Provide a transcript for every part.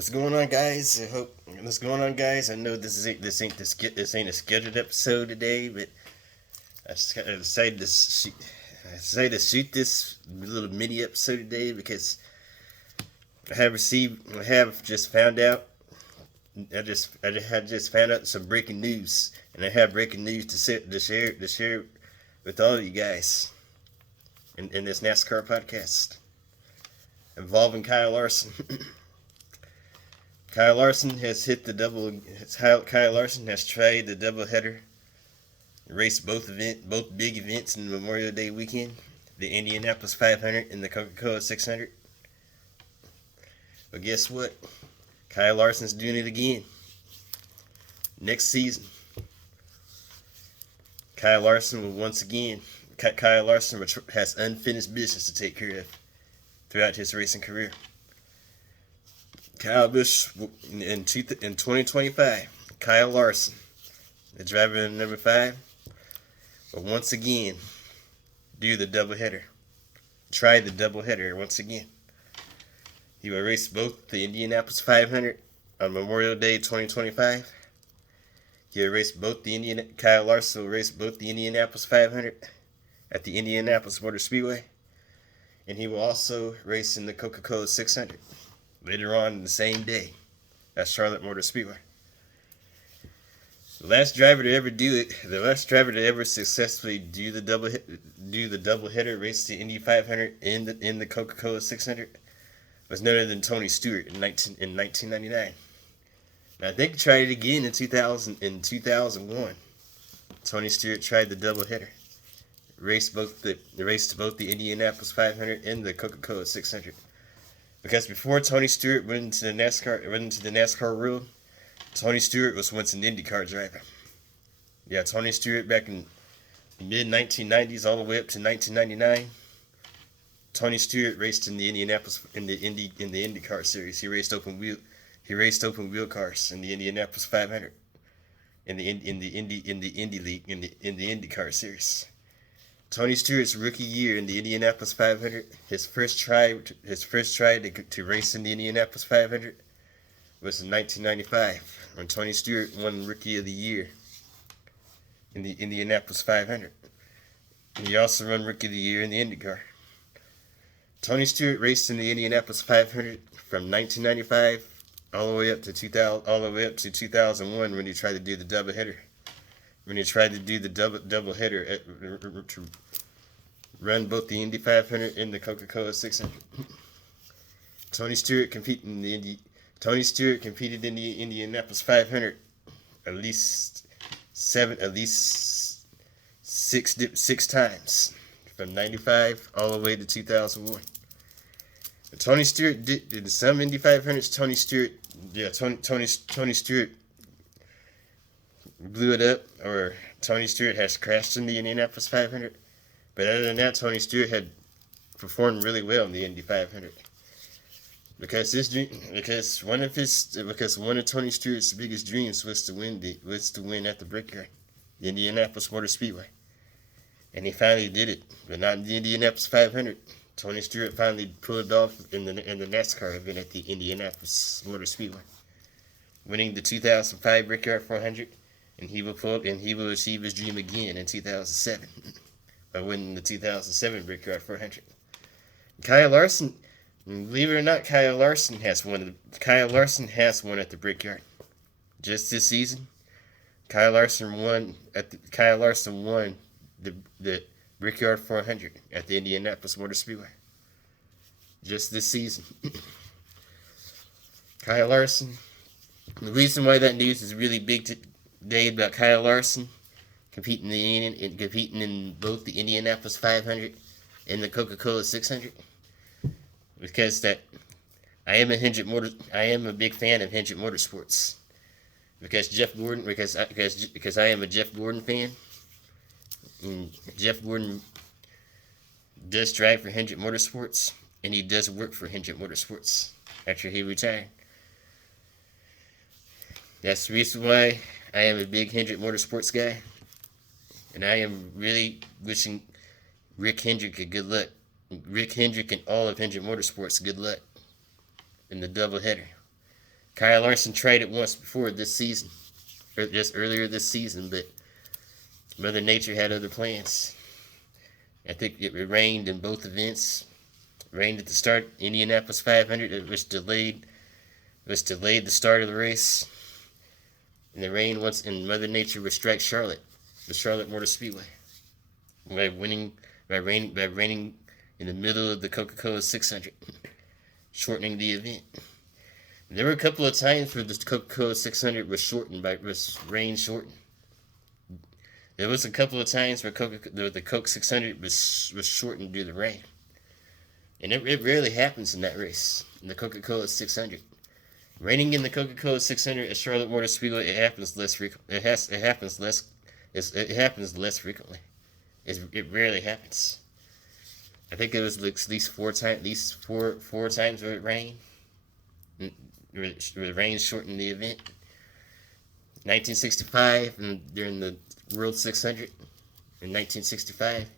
What's going on, guys? What's going on, guys. I know this ain't a scheduled episode today, but I decided to shoot this little mini episode today because I have just found out. I had just found out some breaking news, and I have breaking news to share with all of you guys in this NASCAR podcast involving Kyle Larson. Kyle Larson has hit the double. Kyle Larson has tried the doubleheader, raced both big events in the Memorial Day weekend, the Indianapolis 500 and the Coca-Cola 600. But guess what? Kyle Larson's doing it again. Next season, Kyle Larson will once again. Kyle Larson has unfinished business to take care of throughout his racing career. Kyle Busch in 2025. Kyle Larson, the driver in number 5, will once again do the doubleheader. Try the doubleheader once again. He will race both the Indianapolis 500 on Memorial Day 2025. Kyle Larson will race both the Indianapolis 500 at the Indianapolis Motor Speedway, and he will also race in the Coca-Cola 600 later on the same day at Charlotte Motor Speedway. The last driver to ever successfully do the doubleheader, race the Indy 500 in the Coca-Cola 600, was none other than Tony Stewart in 1999. And I think he tried it again in 2001. Tony Stewart tried the doubleheader, raced both the Indianapolis 500 and the Coca-Cola 600. Because before Tony Stewart went into the NASCAR world, Tony Stewart was once an IndyCar driver. Yeah, Tony Stewart back in the mid 1990s all the way up to 1999. Tony Stewart raced in the Indianapolis in the IndyCar series. He raced open wheel cars in the Indianapolis 500 in the IndyCar series. Tony Stewart's rookie year in the Indianapolis 500, his first try to race in the Indianapolis 500 was in 1995 when Tony Stewart won Rookie of the Year in the Indianapolis 500. And he also won Rookie of the Year in the IndyCar. Tony Stewart raced in the Indianapolis 500 from 1995 all the way up to 2001 when he tried to do the doubleheader. When he tried to do the doubleheader to run both the Indy 500 and the Coca-Cola 600. Tony Stewart competed in the Indianapolis 500 at least six times from 95 all the way to 2001. And Tony Stewart did in some Indy 500s. Tony Stewart blew it up, or Tony Stewart has crashed in the Indianapolis 500. But other than that, Tony Stewart had performed really well in the Indy 500. Because one of Tony Stewart's biggest dreams was to win at the Brickyard, the Indianapolis Motor Speedway, and he finally did it. But not in the Indianapolis 500. Tony Stewart finally pulled it off in the NASCAR event at the Indianapolis Motor Speedway, winning the 2005 Brickyard 400. And he will achieve his dream again in 2007 by winning the 2007 Brickyard 400. Kyle Larson, believe it or not, Kyle Larson has won at the Brickyard. Just this season, Kyle Larson won the Brickyard 400 at the Indianapolis Motor Speedway. Just this season. Kyle Larson. The reason why that news is really big today about Kyle Larson competing in both the Indianapolis 500 and the Coca-Cola 600, because that I am a big fan of Hendrick Motorsports, because I am a Jeff Gordon fan. And Jeff Gordon does drive for Hendrick Motorsports, and he does work for Hendrick Motorsports after he retired. That's the reason why I am a big Hendrick Motorsports guy, and I am really wishing Rick Hendrick a good luck. Rick Hendrick and all of Hendrick Motorsports good luck in the doubleheader. Kyle Larson tried it once before this season, or just earlier this season, but Mother Nature had other plans. I think it rained in both events. Rained at the start, Indianapolis 500, which delayed the start of the race. And the rain once, and Mother Nature would strike Charlotte, the Charlotte Motor Speedway, by raining in the middle of the Coca-Cola 600, shortening the event. There were a couple of times where the Coca-Cola 600 was rain shortened. There was a couple of times where the Coke 600 was shortened due to rain. And it rarely happens in that race, in the Coca-Cola 600. Raining in the Coca-Cola 600 at Charlotte Motor Speedway, it happens less frequently. It happens less frequently. It rarely happens. I think it was at least four times where it rained. Where the rain shortened the event. 1965, and during the World 600 in 1965.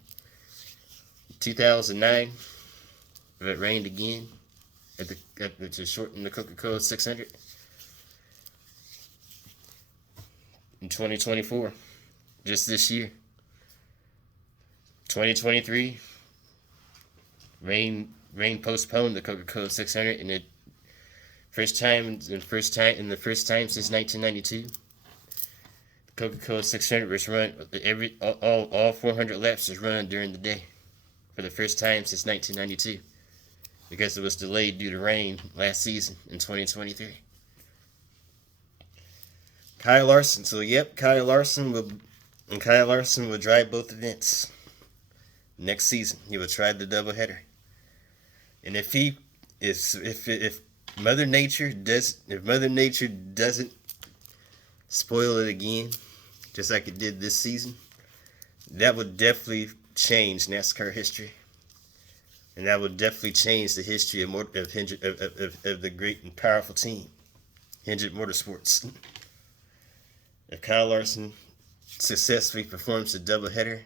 2009, it rained again to shorten the Coca-Cola 600. In 2024, just this year. 2023, rain postponed the Coca-Cola 600, and the first time since 1992. Coca-Cola 600 was run all 400 laps was run during the day for the first time since 1992, because it was delayed due to rain last season in 2023. Kyle Larson. So Kyle Larson will drive both events next season. He will try the doubleheader, and if Mother Nature doesn't spoil it again, just like it did this season, that would definitely change NASCAR history, and that would definitely change the history of the great and powerful team, Hendrick Motorsports. If Kyle Larson successfully performs the doubleheader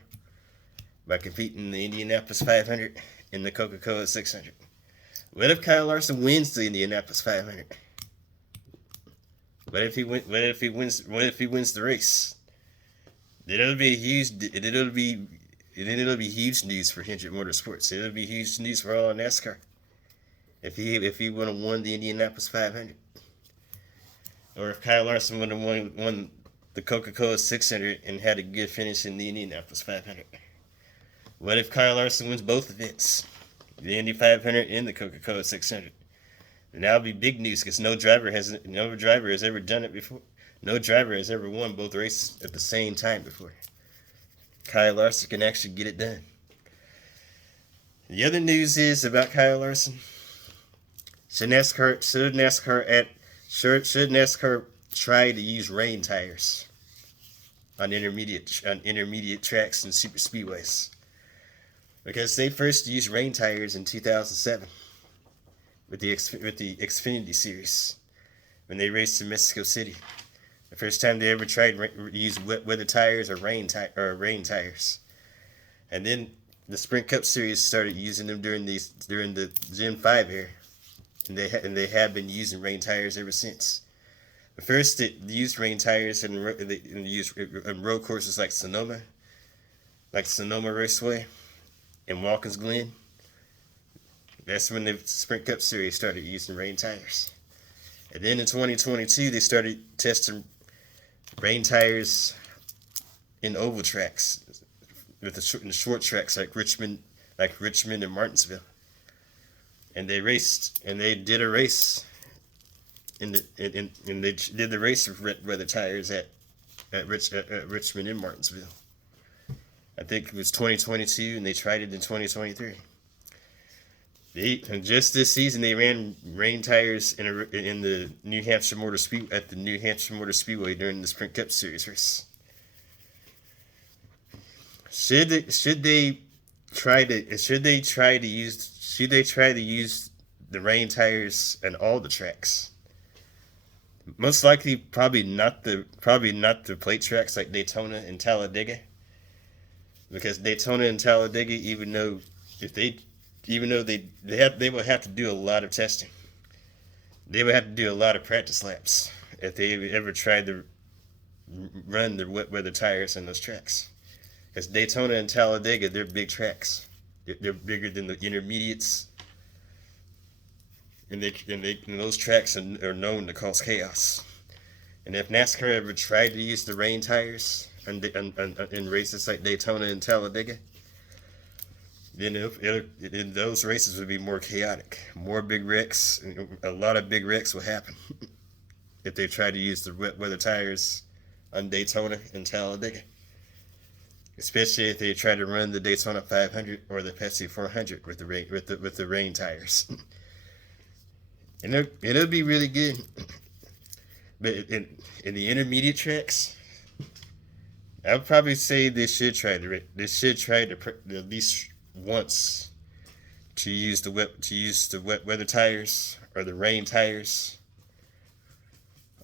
by competing in the Indianapolis 500 and the Coca-Cola 600. What if Kyle Larson wins the Indianapolis 500? What if he wins the race? Then it'll be huge news for Hendrick Motorsports. It'll be huge news for all of NASCAR. If he would have won the Indianapolis 500, or if Kyle Larson would have won the Coca-Cola 600 and had a good finish in the Indianapolis 500. What if Kyle Larson wins both events, the Indy 500 and the Coca-Cola 600? And that'll be big news, because no driver has ever done it before. No driver has ever won both races at the same time before. Kyle Larson can actually get it done. The other news is about Kyle Larson. Should NASCAR try to use rain tires on intermediate tracks and super speedways? Because they first used rain tires in 2007 with the Xfinity Series when they raced in Mexico City. The first time they ever tried to use wet weather tires or rain tires. And then the Sprint Cup Series started using them during the Gen 5 era, and they have been using rain tires ever since. But first, they used rain tires and used road courses like Sonoma Raceway and Watkins Glen. That's when the Sprint Cup Series started using rain tires. And then in 2022, they started testing rain tires in oval tracks, with the short tracks like Richmond and Martinsville. And they did a race, and they did the race of wet weather tires at Richmond and Martinsville. I think it was 2022, and they tried it in 2023. And just this season, they ran rain tires in the New Hampshire Motor Speedway during the Sprint Cup Series race. Should they try to use the rain tires on all the tracks? Most likely, probably not the plate tracks like Daytona and Talladega, because Daytona and Talladega, even though they will have to do a lot of testing. They would have to do a lot of practice laps if they ever tried to run the wet weather tires on those tracks. Because Daytona and Talladega, they're big tracks. They're bigger than the intermediates, and those tracks are known to cause chaos. And if NASCAR ever tried to use the rain tires in races like Daytona and Talladega, then those races would be more chaotic. More big wrecks. A lot of big wrecks will happen if they try to use the wet weather tires on Daytona and Talladega. Especially if they try to run the Daytona 500 or the Pepsi 400 with the rain tires. And it'll be really good. But in the intermediate tracks, I would probably say they should try to at least once to use the wet weather tires or the rain tires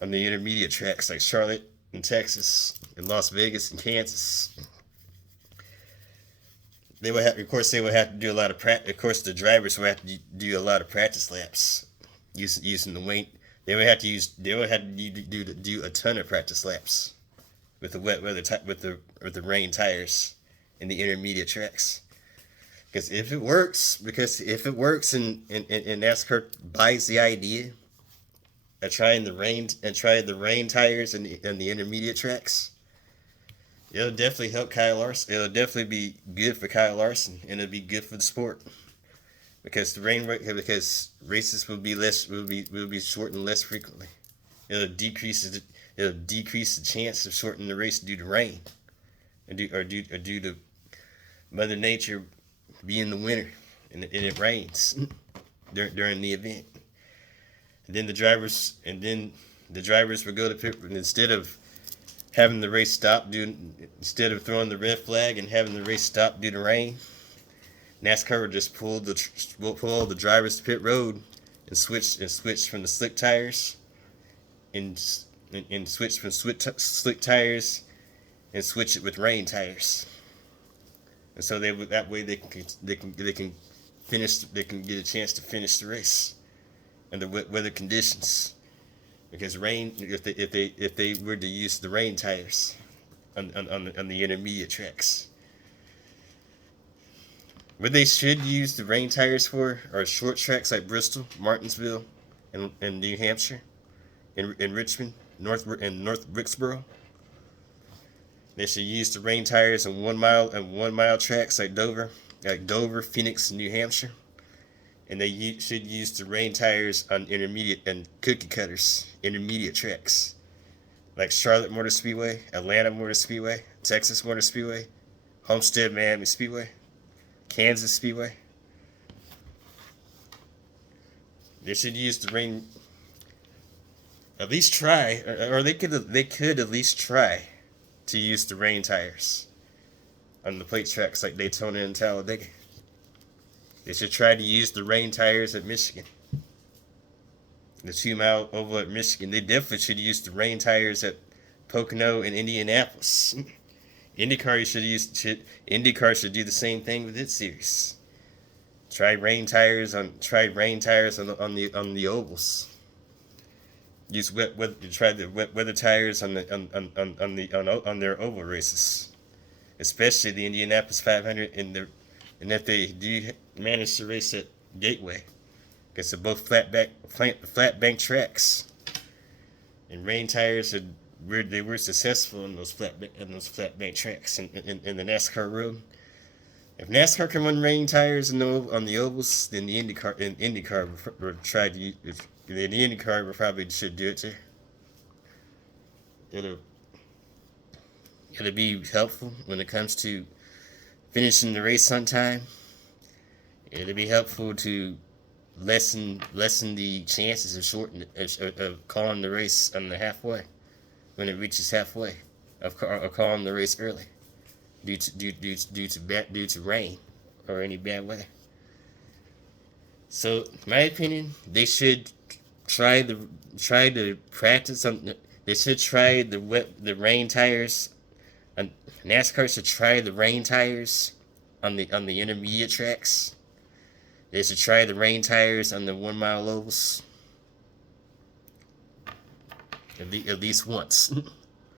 on the intermediate tracks like Charlotte and Texas and Las Vegas and Kansas. They would have to do a lot of practice. Of course, the drivers would have to do a lot of practice laps using the weight. They would have to do a ton of practice laps with the wet weather with the rain tires in the intermediate tracks. Because if it works, and NASCAR buys the idea of trying the rain tires in the intermediate tracks, it'll definitely help Kyle Larson. It'll definitely be good for Kyle Larson, and it'll be good for the sport. Because races will be shortened less frequently. It'll decrease the chance of shortening the race due to rain, or due to Mother Nature being the winter and it rains during the event. And then the drivers will go to pit instead of having the race stop instead of throwing the red flag and having the race stop due to rain. NASCAR would just pull the drivers to pit road and switch from the slick tires and switch from slick tires and switch it with rain tires. And so that way they can get a chance to finish the race under wet weather conditions. Because if they were to use the rain tires on the intermediate tracks. What they should use the rain tires for are short tracks like Bristol, Martinsville, and New Hampshire, in Richmond, North Wilkesboro. They should use the rain tires on 1 mile tracks like Dover, Phoenix, and New Hampshire. And they should use the rain tires on intermediate and cookie cutters intermediate tracks like Charlotte Motor Speedway, Atlanta Motor Speedway, Texas Motor Speedway, Homestead Miami Speedway, Kansas Speedway. They should use the rain. At least try, or they could at least try to use the rain tires on the plate tracks like Daytona and Talladega. They should try to use the rain tires at Michigan. The 2 mile oval at Michigan. They definitely should use the rain tires at Pocono and Indianapolis. IndyCar should do the same thing with its series. Try rain tires on the ovals. Try the wet weather tires on their oval races, especially the Indianapolis 500 and if they do manage to race at Gateway, because they're both flat bank tracks, and rain tires were successful in those flat bank tracks in the NASCAR road. If NASCAR can run rain tires on the ovals, then the IndyCar would try to use. The IndyCar would probably should do it too. It'll be helpful when it comes to finishing the race on time. It'll be helpful to lessen the chances of calling the race on the halfway when it reaches halfway, of calling the race early due to rain or any bad weather. So, in my opinion, they should try to practice on. They should try the rain tires. And NASCAR should try the rain tires on the intermediate tracks. They should try the rain tires on the 1 mile ovals. at least once.